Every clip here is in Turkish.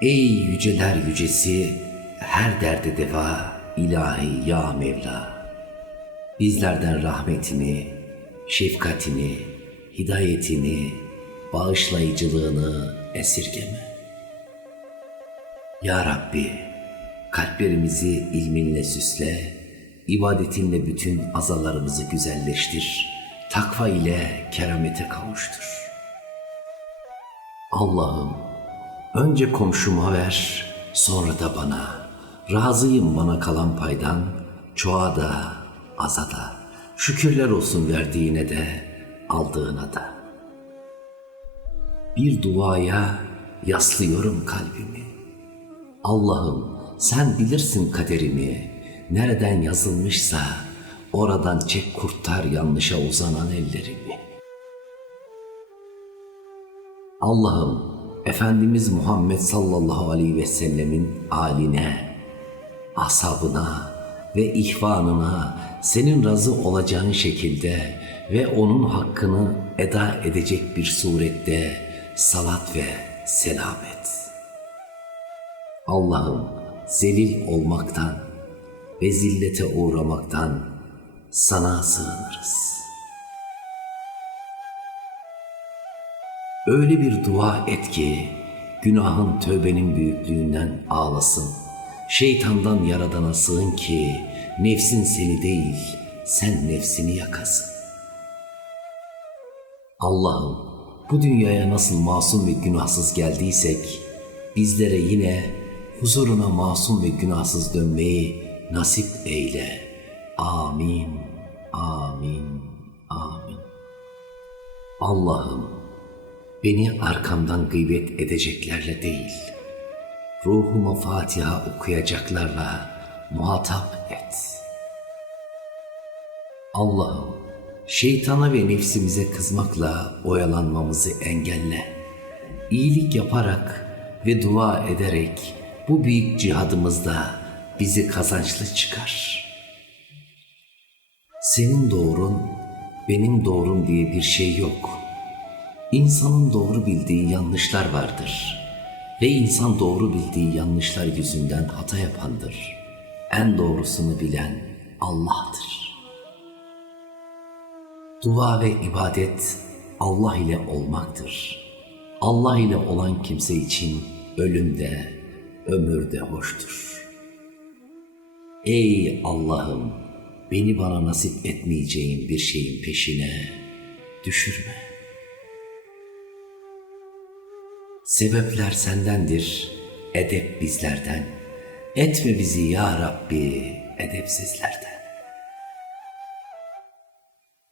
Ey yüceler yücesi, her derde deva, ilahi ya Mevla. Bizlerden rahmetini, şefkatini, hidayetini, bağışlayıcılığını esirgeme. Ya Rabbi, kalplerimizi ilminle süsle, ibadetinle bütün azalarımızı güzelleştir, takva ile keramete kavuştur. Allah'ım, önce komşuma ver, sonra da bana. Razıyım bana kalan paydan, çoğa da, aza da. Şükürler olsun verdiğine de, aldığına da. Bir duaya yaslıyorum kalbimi. Allah'ım sen bilirsin kaderimi. Nereden yazılmışsa oradan çek kurtar yanlışa uzanan ellerimi. Allah'ım Efendimiz Muhammed sallallahu aleyhi ve sellemin aline, ashabına ve ihvanına senin razı olacağın şekilde ve onun hakkını eda edecek bir surette salat ve selam et. Allah'ım zelil olmaktan ve zillete uğramaktan sana sığınırız. Öyle bir dua et ki günahın tövbenin büyüklüğünden ağlasın. Şeytandan yaradana sığın ki nefsin seni değil sen nefsini yakasın. Allah'ım bu dünyaya nasıl masum ve günahsız geldiysek bizlere yine huzuruna masum ve günahsız dönmeyi nasip eyle. Amin, amin, amin. Allah'ım beni arkamdan gıybet edeceklerle değil, ruhuma Fatiha okuyacaklarla muhatap et. Allah'ım şeytana ve nefsimize kızmakla oyalanmamızı engelle. İyilik yaparak ve dua ederek bu büyük cihadımızda bizi kazançlı çıkar. Senin doğrun, benim doğrum diye bir şey yok. İnsanın doğru bildiği yanlışlar vardır. Ve insan doğru bildiği yanlışlar yüzünden hata yapandır. En doğrusunu bilen Allah'tır. Dua ve ibadet Allah ile olmaktır. Allah ile olan kimse için ölüm de, ömür de hoştur. Ey Allah'ım, beni bana nasip etmeyeceğin bir şeyin peşine düşürme. Sebepler sendendir, edep bizlerden. Etme bizi ya Rabbi edepsizlerden.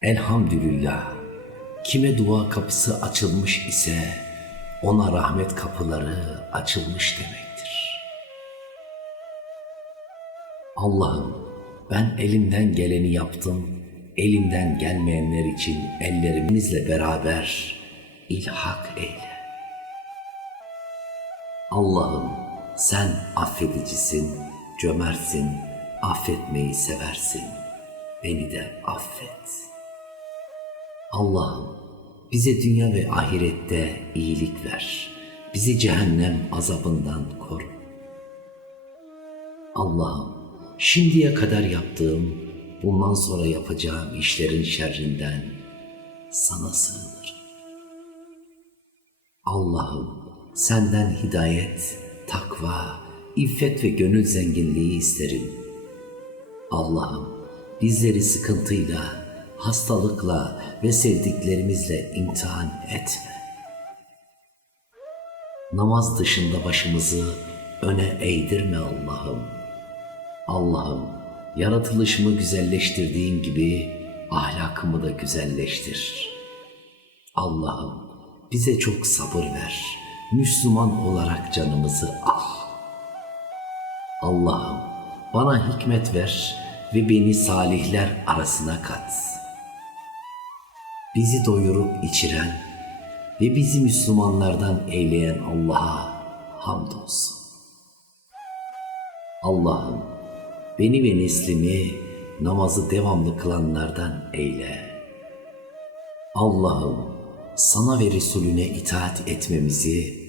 Elhamdülillah, kime dua kapısı açılmış ise ona rahmet kapıları açılmış demektir. Allah'ım ben elimden geleni yaptım, elimden gelmeyenler için ellerimizle beraber ilhak eyle. Allah'ım sen affedicisin, cömertsin, affetmeyi seversin. Beni de affet. Allah'ım bize dünya ve ahirette iyilik ver. Bizi cehennem azabından koru. Allah'ım şimdiye kadar yaptığım, bundan sonra yapacağım işlerin şerrinden sana sığınırım. Allah'ım senden hidayet, takva, iffet ve gönül zenginliği isterim. Allah'ım bizleri sıkıntıyla, hastalıkla ve sevdiklerimizle imtihan etme. Namaz dışında başımızı öne eğdirme Allah'ım. Allah'ım yaratılışımı güzelleştirdiğin gibi ahlakımı da güzelleştir. Allah'ım bize çok sabır ver. Müslüman olarak canımızı al. Allah'ım bana hikmet ver ve beni salihler arasına kat. Bizi doyurup içiren ve bizi Müslümanlardan eyleyen Allah'a hamdolsun. Allah'ım beni ve neslimi namazı devamlı kılanlardan eyle. Allah'ım sana ve Resulüne itaat etmemizi,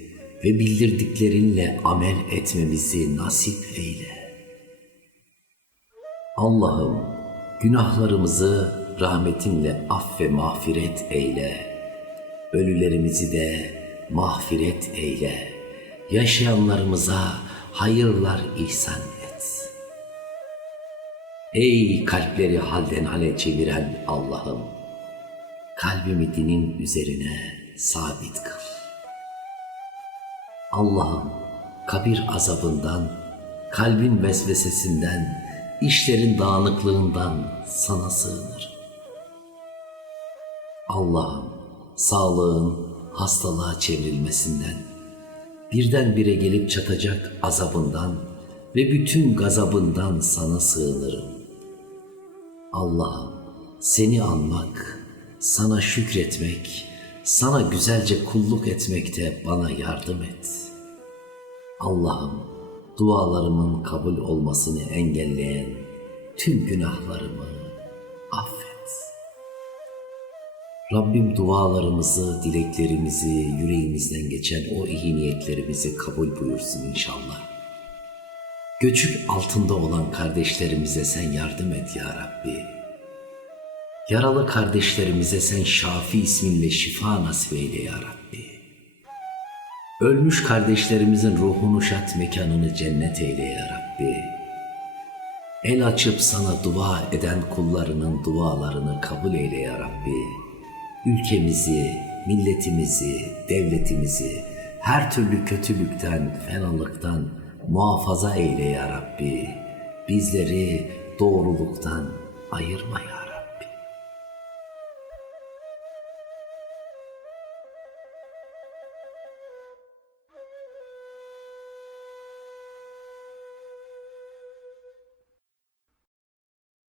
ve bildirdiklerinle amel etmemizi nasip eyle. Allah'ım günahlarımızı rahmetinle aff ve mağfiret eyle. Ölülerimizi de mağfiret eyle. Yaşayanlarımıza hayırlar ihsan et. Ey kalpleri halden hale çeviren Allah'ım! Kalbimi dinin üzerine sabit kıl. Allah'ım kabir azabından, kalbin vesvesesinden, işlerin dağınıklığından sana sığınırım. Allah'ım sağlığın hastalığa çevrilmesinden, birdenbire gelip çatacak azabından ve bütün gazabından sana sığınırım. Allah'ım seni anmak, sana şükretmek, sana güzelce kulluk etmekte bana yardım et. Allah'ım dualarımın kabul olmasını engelleyen tüm günahlarımı affet. Rabbim dualarımızı, dileklerimizi, yüreğimizden geçen o iyi niyetlerimizi kabul buyursun inşallah. Göçük altında olan kardeşlerimize sen yardım et ya Rabbi. Yaralı kardeşlerimize sen Şafi isminle şifa nasip eyle ya Rabbi. Ölmüş kardeşlerimizin ruhunu şat mekanını cennet eyle ya Rabbi. El açıp sana dua eden kullarının dualarını kabul eyle ya Rabbi. Ülkemizi, milletimizi, devletimizi her türlü kötülükten, fenalıktan muhafaza eyle ya Rabbi. Bizleri doğruluktan ayırma ya